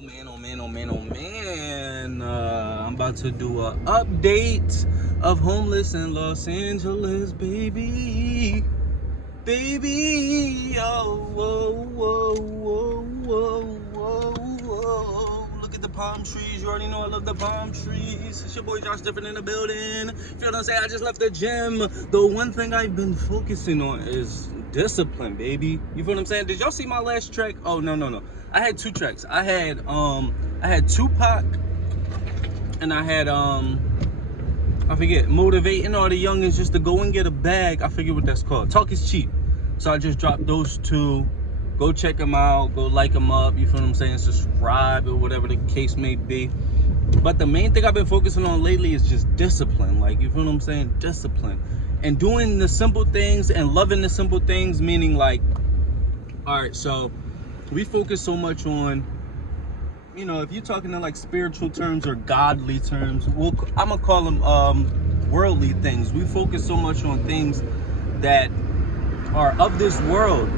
Oh man, oh man, oh man, oh man. I'm about to do a update of homeless in Los Angeles, baby. Baby, oh, whoa, whoa, whoa, whoa, whoa, whoa. Look at the palm trees. You already know I love the palm trees. It's your boy Josh Different in the building. If you don't say, I just left the gym. The one thing I've been focusing on is discipline, baby. You feel what I'm saying? Did y'all see my last track? Oh, no. I had two tracks. I had Tupac and I had I forget, motivating all the youngins just to go and get a bag. I forget what that's called. Talk is cheap. So I just dropped those two. Go check them out. Go like them up. You feel what I'm saying? Subscribe or whatever the case may be. But the main thing I've been focusing on lately is just discipline. Like, you feel what I'm saying? Discipline. And doing the simple things and loving the simple things, meaning like, all right, so we focus so much on, you know, if you're talking in like spiritual terms or godly terms, I'm gonna call them worldly things. We focus so much on things that are of this world.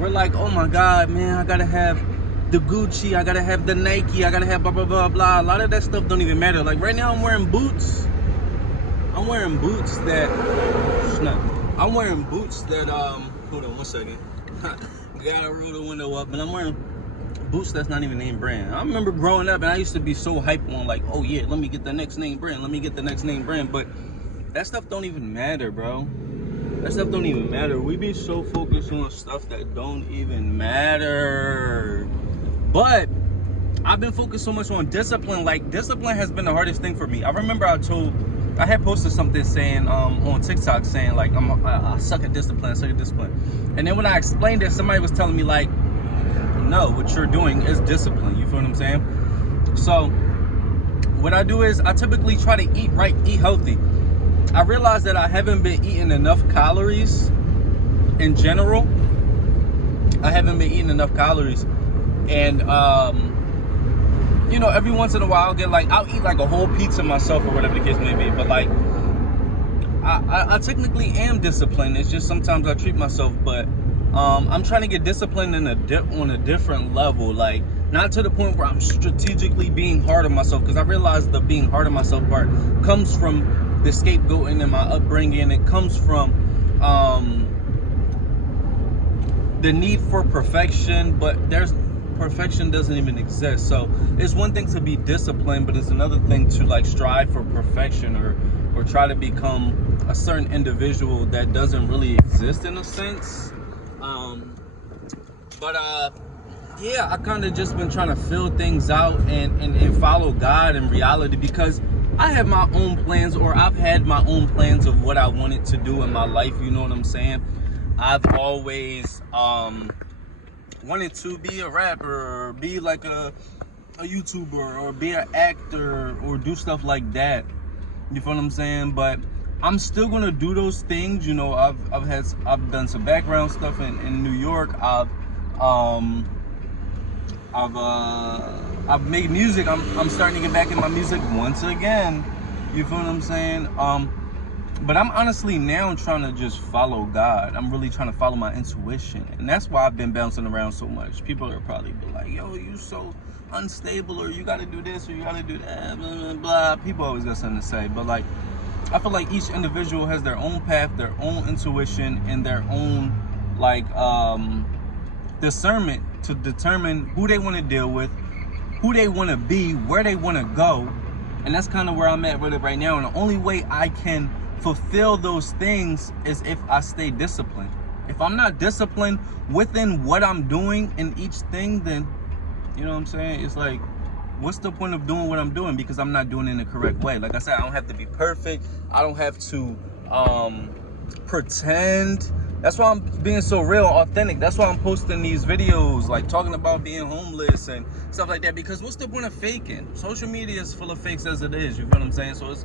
We're like, oh my God, man, I gotta have the Gucci, I gotta have the Nike, I gotta have blah, blah, blah, blah. A lot of that stuff don't even matter. Like right now I'm wearing boots. I'm wearing boots that, hold on one second. Gotta roll the window up, and I'm wearing boots that's not even name brand. I remember growing up and I used to be so hyped on like, oh yeah, let me get the next name brand, but that stuff don't even matter, bro. That stuff don't even matter. We be so focused on stuff that don't even matter. But I've been focused so much on discipline. Like, discipline has been the hardest thing for me. I remember I had posted something saying on TikTok saying like I suck at discipline, and then when I explained it, somebody was telling me like, no, what you're doing is discipline. You feel what I'm saying? So what I do is I typically try to eat right, eat healthy. I realized that I haven't been eating enough calories in general. I haven't been eating enough calories, and you know, every once in a while I'll eat like a whole pizza myself or whatever the case may be, but like I technically am disciplined. It's just sometimes I treat myself, but I'm trying to get disciplined on a different level, like not to the point where I'm strategically being hard on myself, because I realize the being hard on myself part comes from the scapegoating and my upbringing. It comes from the need for perfection, but perfection doesn't even exist. So it's one thing to be disciplined, but it's another thing to like strive for perfection or try to become a certain individual that doesn't really exist in a sense. Yeah, I kind of just been trying to fill things out and follow God in reality, because I have my own plans, or I've had my own plans of what I wanted to do in my life. You know what I'm saying? I've always wanted to be a rapper, or be like a YouTuber, or be an actor, or do stuff like that. You feel what I'm saying? But I'm still gonna do those things. You know, I've done some background stuff in New York. I've made music. I'm starting to get back in my music once again. You feel what I'm saying? But I'm honestly now trying to just follow God. I'm really trying to follow my intuition, and that's why I've been bouncing around so much. People are probably be like, "Yo, you so unstable," or "You got to do this," or "You got to do that." Blah blah blah. People always got something to say, but like, I feel like each individual has their own path, their own intuition, and their own like discernment to determine who they want to deal with, who they want to be, where they want to go. And that's kind of where I'm at with it right now. And the only way I can fulfill those things is if I stay disciplined. If I'm not disciplined within what I'm doing in each thing, then, you know what I'm saying? It's like, what's the point of doing what I'm doing? Because I'm not doing it in the correct way. Like I said, I don't have to be perfect. I don't have to pretend. That's why I'm being so real, authentic. That's why I'm posting these videos, like talking about being homeless and stuff like that. Because what's the point of faking? Social media is full of fakes as it is. You feel what I'm saying? So it's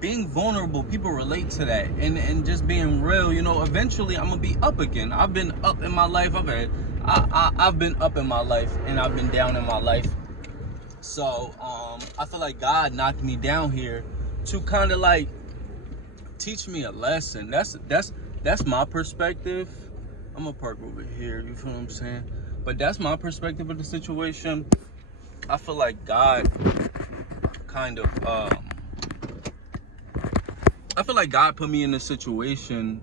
being vulnerable. People relate to that, and just being real. You know, eventually I'm gonna be up again. I've been up in my life. I've been up in my life, and I've been down in my life. So I feel like God knocked me down here to kind of like teach me a lesson. That's my perspective. I'm gonna park over here, you feel what I'm saying? But that's my perspective of the situation. I feel like God kind of I feel like God put me in a situation,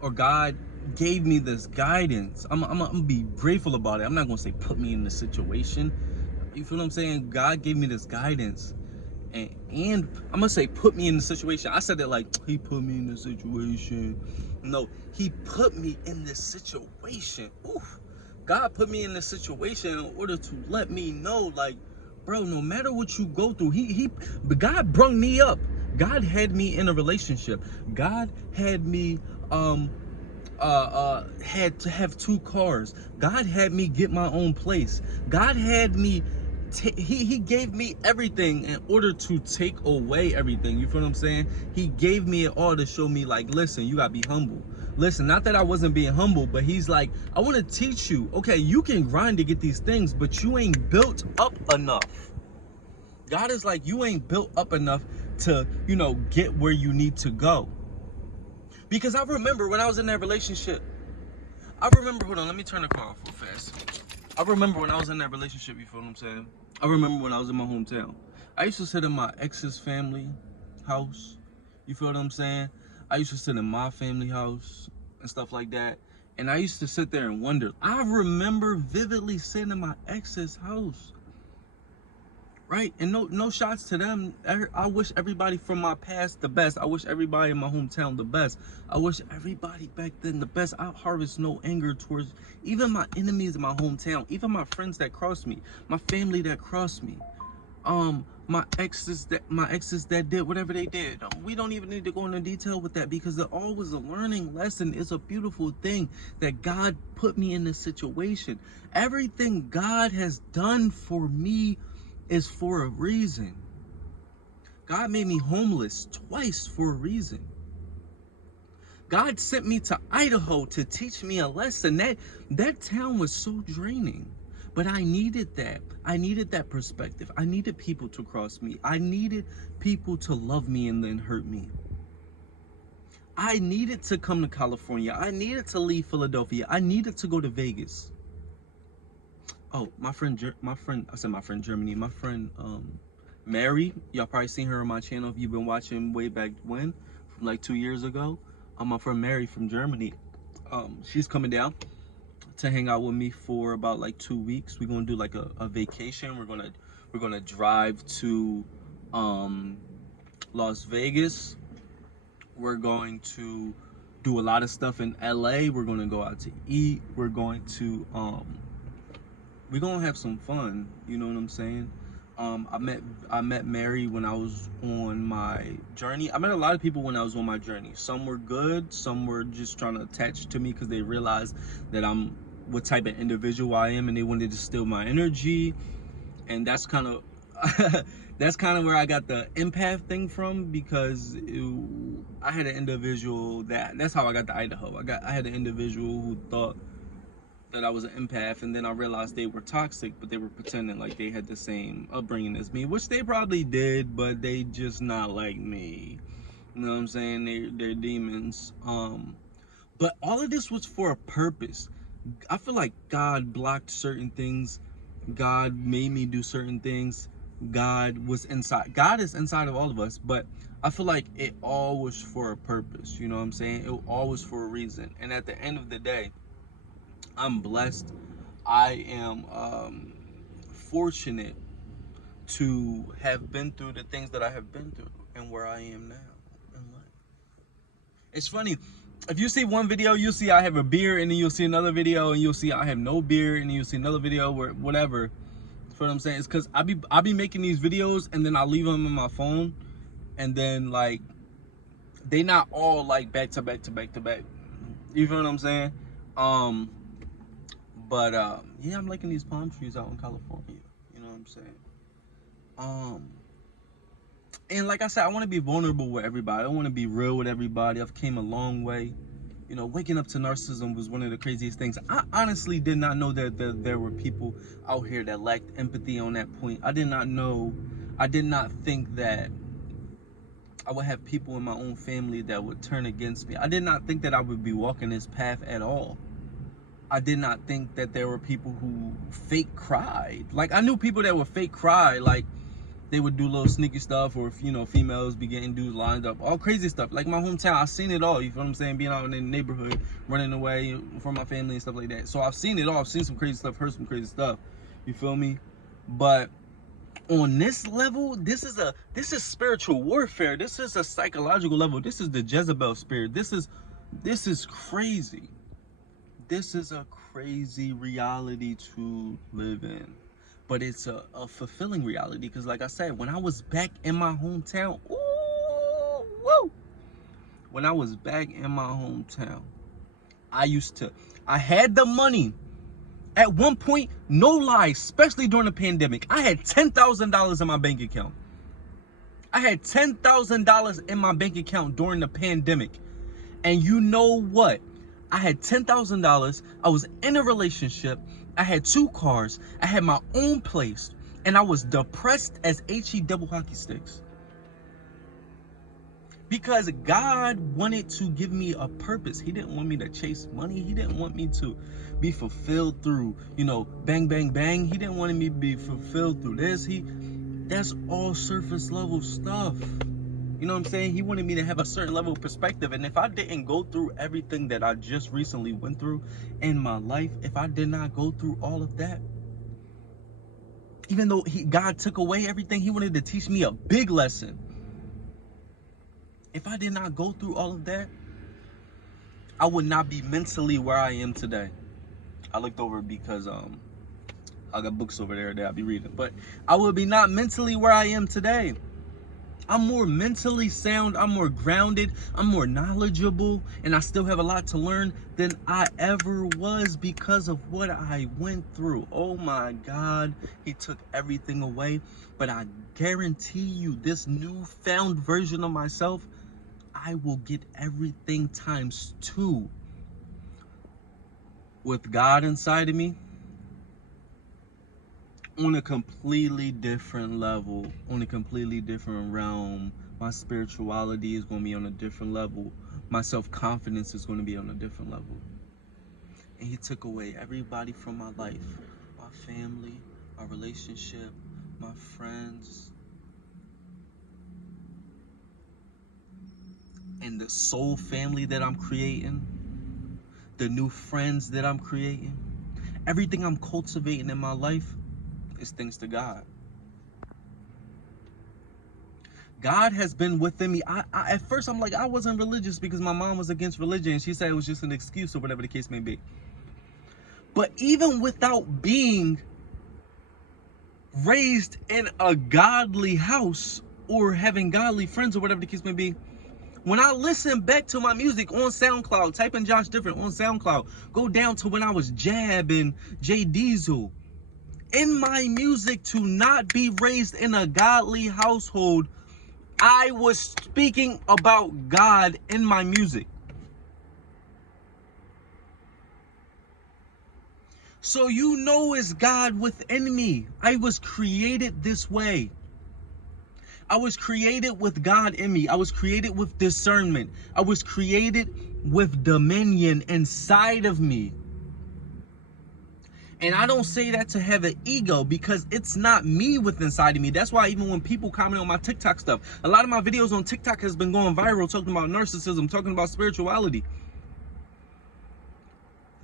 or God gave me this guidance. I'm gonna be grateful about it. I'm not gonna say put me in the situation. You feel what I'm saying? God gave me this guidance, and I'm gonna say put me in the situation. I said it like he put me in the situation. No, he put me in this situation. Oof. God put me in this situation in order to let me know, like, bro, no matter what you go through, but God brought me up. God had me in a relationship. God had me had to have 2 cars. God had me get my own place. God had me he gave me everything in order to take away everything. You feel what I'm saying? He gave me it all to show me, like, listen, you gotta be humble. Listen, not that I wasn't being humble, but he's like, I want to teach you, okay, you can grind to get these things, but you ain't built up enough. God is like, you ain't built up enough to, get where you need to go. Because I remember when I was in that relationship, hold on, let me turn the car off real fast. I remember when I was in that relationship, you feel what I'm saying? I remember when I was in my hometown. I used to sit in my ex's family house. You feel what I'm saying? I used to sit in my family house and stuff like that. And I used to sit there and wonder. I remember vividly sitting in my ex's house. Right? And no shots to them. I wish everybody from my past the best. I wish everybody in my hometown the best. I wish everybody back then the best. I harvest no anger towards even my enemies in my hometown, even my friends that crossed me, my family that crossed me, my exes that did whatever they did. We don't even need to go into detail with that, because it all was a learning lesson. It's a beautiful thing that God put me in this situation. Everything God has done for me is for a reason. God made me homeless twice for a reason. God sent me to Idaho to teach me a lesson. That town was so draining, but I needed that. I needed that perspective. I needed people to cross me. I needed people to love me and then hurt me. I needed to come to California. I needed to leave Philadelphia. I needed to go to Vegas. Oh, my friend Germany. My friend Mary, y'all probably seen her on my channel if you've been watching way back when, from like 2 years ago. My friend Mary from Germany, she's coming down to hang out with me for about like 2 weeks. We're gonna do like a vacation. We're gonna drive to Las Vegas. We're going to do a lot of stuff in LA. We're gonna go out to eat. We're gonna have some fun, you know what I'm saying? I met Mary when I was on my journey. I met a lot of people when I was on my journey. Some were good, some were just trying to attach to me because they realized that I'm what type of individual I am, and they wanted to steal my energy. And that's kind of where I got the empath thing from, because I had an individual that's how I got to Idaho. I had an individual who thought that I was an empath, and then I realized they were toxic, but they were pretending like they had the same upbringing as me, which they probably did, but they just not like me. You know what I'm saying? They're demons. But all of this was for a purpose. I feel like God blocked certain things. God made me do certain things. God is inside of all of us, but I feel like it all was for a purpose. You know what I'm saying? It all was for a reason. And at the end of the day, I'm blessed. I am fortunate to have been through the things that I have been through and where I am now in life. It's funny. If you see one video, you'll see I have a beard, and then you'll see another video, and you'll see I have no beard, and then you'll see another video where whatever. That's what I'm saying. It's because I be making these videos, and then I leave them in my phone, and then like they not all like back to back to back to back. You feel what I'm saying? But yeah, I'm liking these palm trees out in California. You know what I'm saying? And like I said, I want to be vulnerable with everybody. I want to be real with everybody. I've came a long way. You know, waking up to narcissism was one of the craziest things. I honestly did not know that there were people out here that lacked empathy on that point. I did not think that I would have people in my own family that would turn against me. I did not think that I would be walking this path at all. I did not think that there were people who fake cried. Like, I knew people that would fake cry, like they would do little sneaky stuff, or, you know, females be getting dudes lined up, all crazy stuff. Like my hometown, I've seen it all. You feel what I'm saying? Being out in the neighborhood, running away from my family and stuff like that. So I've seen it all. I've seen some crazy stuff, heard some crazy stuff. You feel me? But on this level, this is spiritual warfare. This is a psychological level. This is the Jezebel spirit. This is crazy. This is a crazy reality to live in. But it's a fulfilling reality, because like I said, when I was back in my hometown, ooh, woo, when I was back in my hometown, I had the money. At one point, no lie, especially during the pandemic, I had $10,000 in my bank account. I had $10,000 in my bank account during the pandemic. And you know what? I had $10,000. I was in a relationship. I had 2 cars. I had my own place. And I was depressed as HE double hockey sticks. Because God wanted to give me a purpose. He didn't want me to chase money. He didn't want me to be fulfilled through, you know, bang, bang, bang. He didn't want me to be fulfilled through this. That's all surface level stuff. You know what I'm saying? He wanted me to have a certain level of perspective. And if I didn't go through everything that I just recently went through in my life, if I did not go through all of that, even though God took away everything, he wanted to teach me a big lesson. If I did not go through all of that, I would not be mentally where I am today. I looked over because I got books over there that I'll be reading. But I would be not mentally where I am today. I'm more mentally sound, I'm more grounded, I'm more knowledgeable, and I still have a lot to learn than I ever was because of what I went through. Oh my God, he took everything away. But I guarantee you, this newfound version of myself, I will get everything times 2. With God inside of me, on a completely different level, on a completely different realm. My spirituality is going to be on a different level. My self-confidence is going to be on a different level. And he took away everybody from my life. My family, my relationship, my friends. And the soul family that I'm creating. The new friends that I'm creating. Everything I'm cultivating in my life is thanks to God. God has been within me. I at first I'm like, I wasn't religious because my mom was against religion and she said it was just an excuse or whatever the case may be. But even without being raised in a godly house or having godly friends or whatever the case may be, when I listen back to my music on SoundCloud, type in Josh Different on SoundCloud, go down to when I was Jab and Jay Diesel. In my music, to not be raised in a godly household, I was speaking about God in my music. So you know it's God within me. I was created this way. I was created with God in me. I was created with discernment. I was created with dominion inside of me. And I don't say that to have an ego, because it's not me within inside of me. That's why even when people comment on my TikTok stuff, a lot of my videos on TikTok has been going viral, talking about narcissism, talking about spirituality.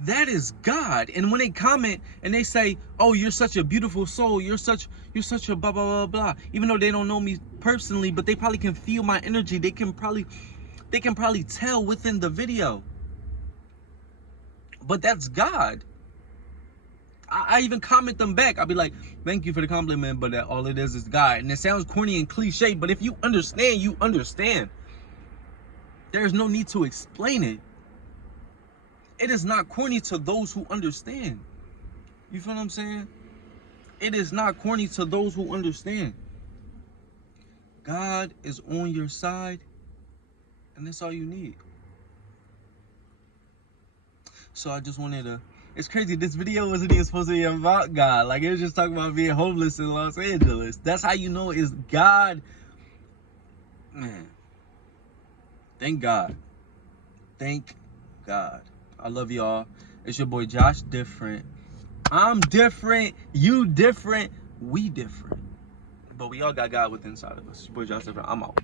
That is God. And when they comment and they say, oh, you're such a beautiful soul, you're such a blah, blah, blah, blah. Even though they don't know me personally, but they probably can feel my energy. They can probably tell within the video. But that's God. I even comment them back. I'll be like, thank you for the compliment, but all it is God. And it sounds corny and cliche, but if you understand, you understand. There's no need to explain it. It is not corny to those who understand. You feel what I'm saying? It is not corny to those who understand. God is on your side, and that's all you need. So I just wanted to... It's crazy, this video wasn't even supposed to be about God. Like, it was just talking about being homeless in Los Angeles. That's how you know it's God. Man. Thank God. Thank God. I love y'all. It's your boy Josh Different. I'm different. You different. We different. But we all got God within inside of us. It's your boy Josh Different. I'm out.